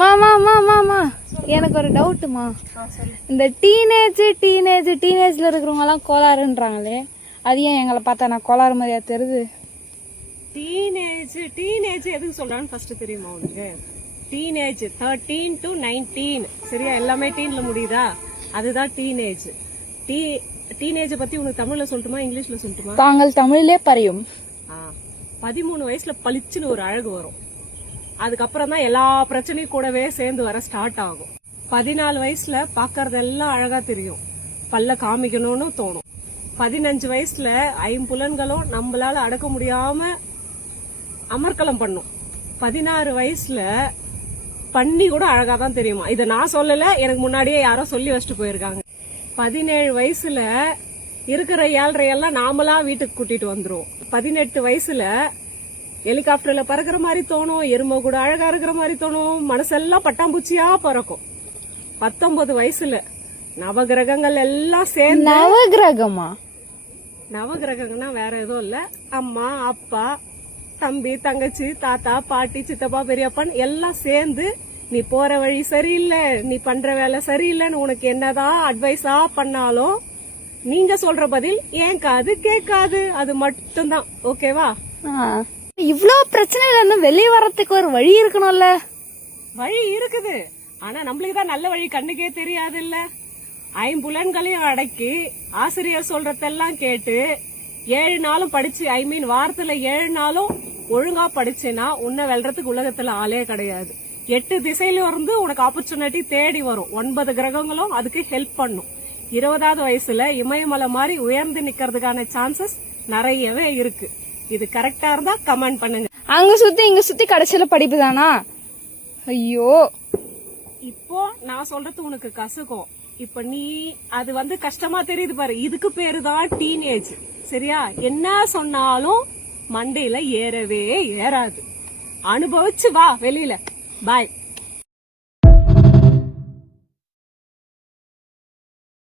மாமா மாமா எனக்கு ஒரு டவுட்டுமா. இந்த டீனேஜ்ல இருக்கிறவங்க எல்லாம் கோளாறுன்றாங்களே, அது ஏன் எங்களை பார்த்தா நான் கோளாறு மாதிரியா தெரியுது? டீனேஜ் எதுக்கு சொல்றான்னு ஃபர்ஸ்ட் தெரியுமா உனக்கு? டீனேஜ் 13 to 19, சரியா? எல்லாமே டீன்ல முடியுதா? அதுதான் டீனேஜ். டீனேஜ் பத்தி உனக்கு தமிழ்ல சொல்லட்டுமா இங்கிலீஷ்ல சொல்லட்டுமா? தாங்கள் தமிழிலே பறையும். 13 வயசுல பளிச்சுன்னு ஒரு அழகு வரும். அதுக்கப்புறம் தான் எல்லா பிரச்சனையும் கூடவே சேர்ந்து வர ஸ்டார்ட் ஆகும். 14 வயசுல பாக்கறதெல்லாம் அழகா தெரியும், பல்ல காமிக்கணும்னு தோணும். 15 வயசுல ஐம்புலன்களும் நம்மளால அடக்க முடியாம அமர்க்கலம் பண்ணும். 16 வயசுல பண்ணி கூட அழகா தான் தெரியுமா. இத நான் சொல்லல, எனக்கு முன்னாடியே யாரோ சொல்லி வச்சுட்டு போயிருக்காங்க. 17 வயசுல இருக்கிற ஏழ்றையெல்லாம் நாமளா வீட்டுக்கு கூட்டிட்டு வந்துரும். 18 வயசுல ஹெலிகாப்டர்ல பறக்கிற மாதிரி தோணும், எருமை கூட அழகா இருக்கிற மாதிரி தோணும், மனசெல்லாம் பட்டாம்பூச்சியா பறக்கும். 19 வயசுல நவகிரகங்கள் எல்லாம் சேர்ந்து. நவகிரகமா? நவகிரகம்னா வேற எதுவும் இல்ல, அம்மா அப்பா தம்பி தங்கச்சி தாத்தா பாட்டி சித்தப்பா பெரியப்பான்னு எல்லாம் சேர்ந்து நீ போற வழி சரியில்லை, நீ பண்ற வேலை சரியில்லைன்னு உனக்கு என்னதான் அட்வைஸா பண்ணாலும் நீங்க சொல்ற பதில் ஏன் காது கேட்காது. அது மட்டும்தான். ஓகேவா? இவ்ளோ பிரச்சனைல இருந்து வெளியே வரதுக்கு ஒரு வழி இருக்கணும்ல? வழி இருக்குது, ஆனா நம்மளுக்கு தான் நல்ல வழி கண்ணுக்கே தெரியாது இல்ல. ஐம்புலன்களையும் அடக்கி ஆசிரியர் சொல்றதெல்லாம் கேட்டு 7 நாளும் படிச்சு, வாரத்துல 7 நாளும் ஒழுங்கா படிச்சேன்னா உன்னை வெல்றதுக்கு உலகத்துல ஆளே கிடையாது. 8 திசையில இருந்து உனக்கு ஆப்பர்ச்சுனிட்டி தேடி வரும். 9 கிரகங்களும் அதுக்கு ஹெல்ப் பண்ணும். 20வது வயசுல இமயமலை மாதிரி உயர்ந்து நிக்கிறதுக்கான சான்சஸ் நிறையவே இருக்கு. இது கரெக்டா இருந்தா கமெண்ட் பண்ணுங்க. அங்க சுத்தி இங்க சுத்தி கடைசியில படிப்பு தானா? ஐயோ, இப்போ நான் சொல்றது உனக்கு கசக்கும். இப்ப நீ அது கஷ்டமா தெரியுது பாரு, இதுக்கு பேரு தான் டீனேஜ். சரியா? என்ன சொன்னாலும் மண்டையில ஏறவே ஏறாது. அனுபவிச்சு வா வெளியில. பாய்.